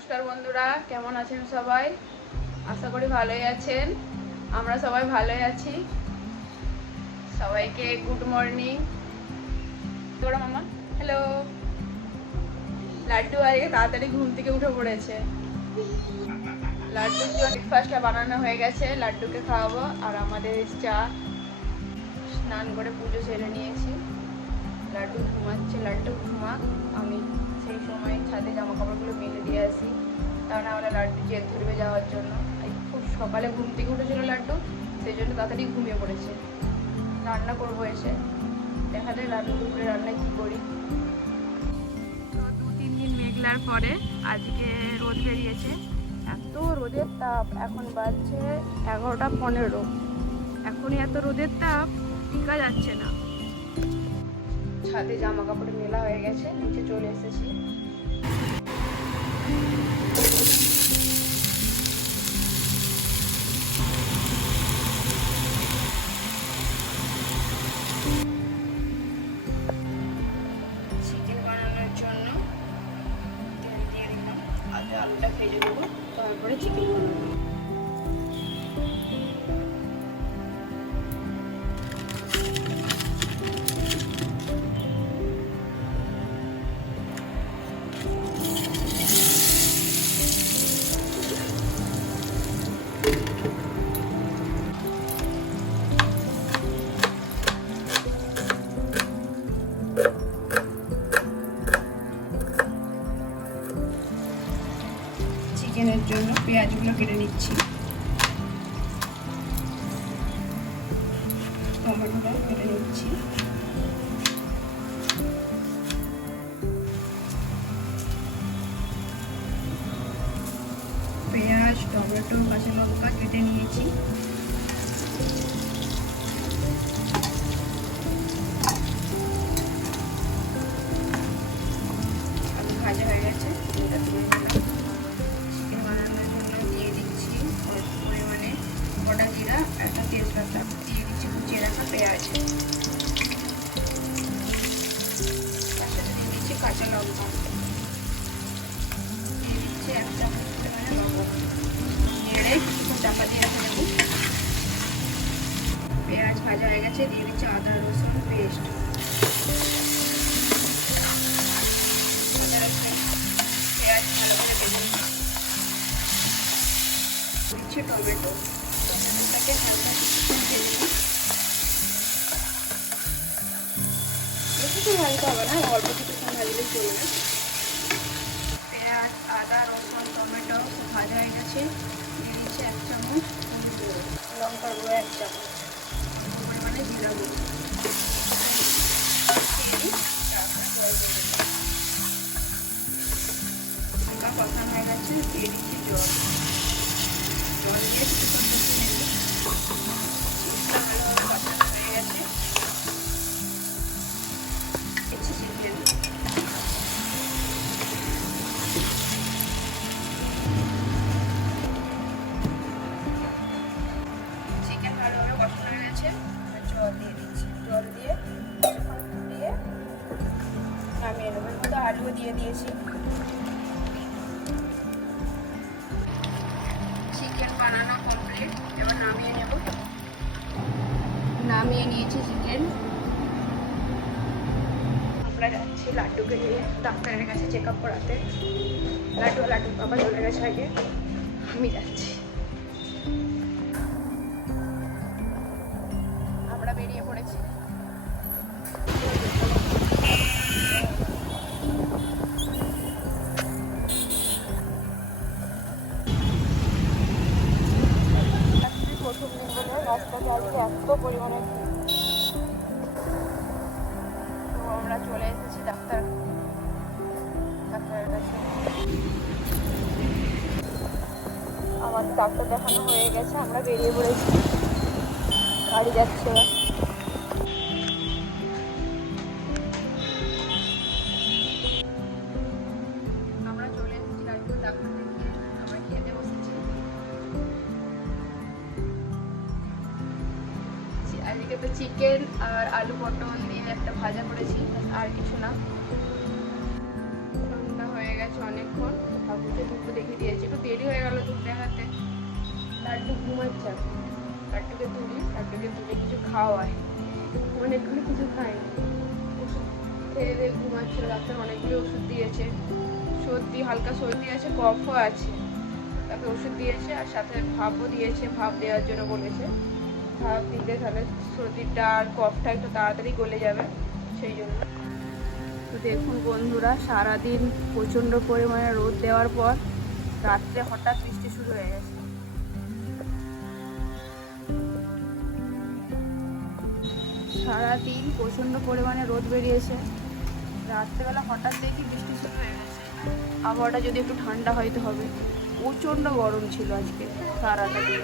নমস্কার বন্ধুরা, কেমন আছেন সবাই? আশা করি ভালোই আছেন। আমরা সবাই ভালোই আছি। সবাইকে গুড মর্নিং। মামা হ্যালো। লাড্ডু আজকে তাড়াতাড়ি ঘুম থেকে উঠে পড়েছে। লাড্ডুর জন্য ব্রেকফাস্টটা বানানো হয়ে গেছে, লাড্ডুকে খাওয়াবো। আর আমাদের চা, স্নান করে পুজো সেরে নিয়েছি। লাড্ডু ঘুমাচ্ছে, লাড্ডু ঘুমাক। আমি সেই সময় ছাদে জামা কাপড়গুলো মেলে দিয়ে আসি, কারণ আমরা লাড্ডু জেদ ধরবে যাওয়ার জন্য। খুব সকালে ঘুম থেকে উঠেছিল লাড্ডু, সেই জন্য তাড়াতাড়ি ঘুমিয়ে পড়েছে। রান্না করবো এসে, দেখা যায় লাড্ডু দুপুরে রান্নায় কী করি। তো 2-3 দিন মেঘলার পরে আজকে রোদ বেরিয়েছে। এত রোদের তাপ, এখন বাজছে 11টা 15। এখনই এত রোদের তাপ, টিকা যাচ্ছে না। ছাদে জামা কাপড় মেলা হয়ে গেছে, নিচে চলে এসেছি। চিকেন বানানোর জন্য তেল দিয়ে দিলাম, আগে আলুটা ভেজে দেবো, তারপরে চিকেন বানাবো। চিকেনের জন্য পেঁয়াজগুলো কেটে নিচ্ছি, টমেটোটাও কেটে নিচ্ছি। পেঁয়াজ, টমেটো, কাঁচা লঙ্কা কেটে নিয়েছি। আলু ভাজা হয়ে গেছে, এটা দিয়ে দিলাম। চিকেন বানানোর জন্য দিয়ে দিচ্ছি অল্প পরিমাণে গোটা জিরা, একটা তেজপাতা, দিয়ে দিচ্ছি কুচিয়ে রাখা পেঁয়াজ, তার সাথে দিয়ে দিচ্ছি কাঁচা লঙ্কা, দিয়ে দিচ্ছি 1 চামচ পরিমাণে লবণ। নেড়ে কিছুক্ষণ চাপা দিয়ে রেখে দেবো। পেঁয়াজ ভাজা হয়ে গেছে, দিয়ে দিচ্ছি আদা রসুন পেস্ট, পেঁয়াজ ভালো করে ভেজে দিচ্ছি টমেটো, টমেটোটাকে হালকা ভেজে নিই। বেশিক্ষণ ভাজতে হবে না, অল্প কিছুক্ষণ ভাজলে চলবে। পেঁয়াজ, আদা, রসুন, টমেটো ভাজা হয়ে গেছে, দিয়ে দিচ্ছি 1 চামচ লঙ্কার গুঁড়ো, 1 চামচ পরিমাণে জিরা গুঁড়ো, হালকা কষানো হয়ে গেছে, দিয়ে দিচ্ছি জল। জল দিয়ে কিছুক্ষণ কষিয়ে নেব। ভালোভাবে কষানো হয়ে গেছে, দিচ্ছি চিকেন। চিকেন ভালোভাবে কষানো হয়ে গেছে, জল দিয়ে দিচ্ছি। জল দিয়ে কিছুক্ষণ ফুটিয়ে নামিয়ে নেব। এর মধ্যে আলুও দিয়ে দিয়েছি। চিকেন বানানো কমপ্লিট, এবার নামিয়ে নেব। নামিয়ে নিয়েছি চিকেন। আমরা যাচ্ছি লাড্ডুকে নিয়ে ডাক্তারের কাছে চেক আপ করাতে। লাড্ডু বাবা চলে গেছে আগে, আমি যাচ্ছি। আমরা বেরিয়ে পড়েছি। প্রথম দিন বলে রাস্তাতে আজকে এত পরিমাণে আমরা চলে এসেছি ডাক্তারের কাছে। আমাদের ডাক্তার দেখানো হয়ে গেছে, আমরা বেরিয়ে পড়েছি, গাড়ি যাচ্ছে। আমরা চলে এসেছি ডাক্তার দেখাতে গিয়ে, আমরা খেতে বসেছি। আজকে তো চিকেন আর আলু পটল দিয়ে একটা ভাজা করেছি, আর কিছু না। ঠান্ডা হয়ে গেছে অনেক। অনেকক্ষণ, ঠাকুরকে দুধ দেখে দিয়েছি, একটু দেরি হয়ে গেল দুধ দেখাতে। লাড্ডু ঘুমাচ্ছে, লাড্ডুকে তুলে কিছু খাওয়ায়, অনেকগুলো কিছু খায়নি, ওষুধ খেয়ে দিয়ে ঘুমাচ্ছিল। ডাক্তার অনেকগুলো ওষুধ দিয়েছে, সর্দি, হালকা সর্দি আছে, কফও আছে, তাকে ওষুধ দিয়েছে আর সাথে ভাপও দিয়েছে, ভাপ দেওয়ার জন্য বলেছে। ভাপ দিলে তাহলে সর্দিটা আর কফটা একটু তাড়াতাড়ি গলে যাবে, সেই জন্য। তো দেখুন বন্ধুরা, সারাদিন প্রচণ্ড পরিমাণে রোদ দেওয়ার পর রাত্রে হঠাৎ বৃষ্টি শুরু হয়ে গেছে। সারাদিন প্রচণ্ড পরিমাণে রোদ বেরিয়েছে, রাত্রেবেলা হঠাৎ দেখি বৃষ্টি শুরু হয়ে গেছে। আবহাওয়াটা যদি একটু ঠান্ডা হয়তো হবে, প্রচণ্ড গরম ছিল আজকে সারাটা দিন।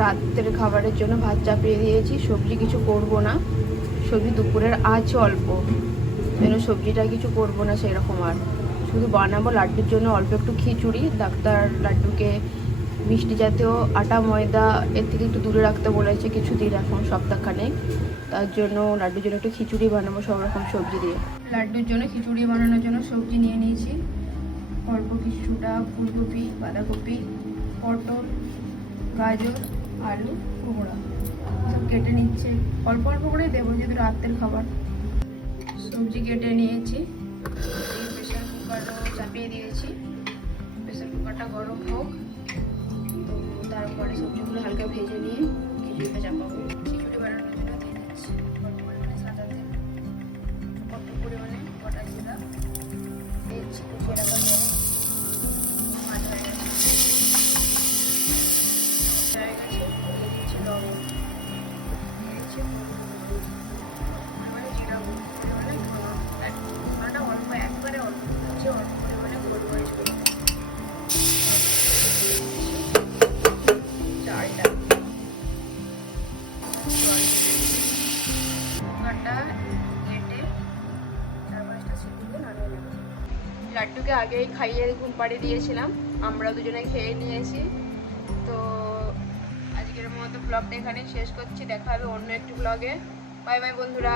রাত্রের খাবারের জন্য ভাত চাপিয়ে দিয়েছি, সবজি কিছু করব না, সবজি দুপুরের আছে অল্প, যেন সবজিটা কিছু করবো না সেরকম, আর শুধু বানাবো লাড্ডুর জন্য অল্প একটু খিচুড়ি। ডাক্তার লাড্ডুকে মিষ্টি জাতীয় আটা ময়দা এর থেকে একটু দূরে রাখতে বলেছে কিছুদিন, এখন সপ্তাহখানেক। তার জন্য লাড্ডুর জন্য একটু খিচুড়ি বানাবো সব রকম সবজি দিয়ে। লাড্ডুর জন্য খিচুড়ি বানানোর জন্য সবজি নিয়ে নিয়েছি, অল্প কিছুটা ফুলকপি, বাঁধাকপি, পটল, গাজর, আলু, কুমড়া সব কেটে নিচ্ছে, অল্প অল্প করেই দেবো যেহেতু রাত্রের খাবার। সবজি কেটে নিয়েছি, প্রেশার কুকারও চাপিয়ে দিয়েছি, প্রেশার কুকারটা গরম হোক, তো তারপরে সবজিগুলো হালকা ভেজে নিয়ে খিচুড়িটা চাপাবো। খিচুড়ি বানানোর জন্য দিয়ে দিচ্ছি অল্প পরিমাণে সাদা তেল, অল্প পরিমাণে গোটা জিরা দিচ্ছি, কুচিয়ে রাখা পেঁয়াজ, ভাজা হয়ে গেছে, দিয়ে দিচ্ছি লবণ, দিয়ে দিচ্ছি পরিমাণে জিরা গুঁড়ো, পরিমাণে ধনাটা অল্প, একবারে অল্প দিচ্ছি, অল্প পরিমাণে গোলমরিচ গুঁড়ো, চালটা কুকারটা কেটে 4-5টা সিটি দিয়ে নামিয়ে নেব। লাড্ডুকে আগেই খাইয়ে ঘুম পাড়িয়ে দিয়েছিলাম, আমরা দুজনে খেয়ে নিয়েছি। তো আজকের মতো ব্লগটা এখানেই শেষ করছি, দেখা হবে অন্য একটি ব্লগে। বাই বাই বন্ধুরা।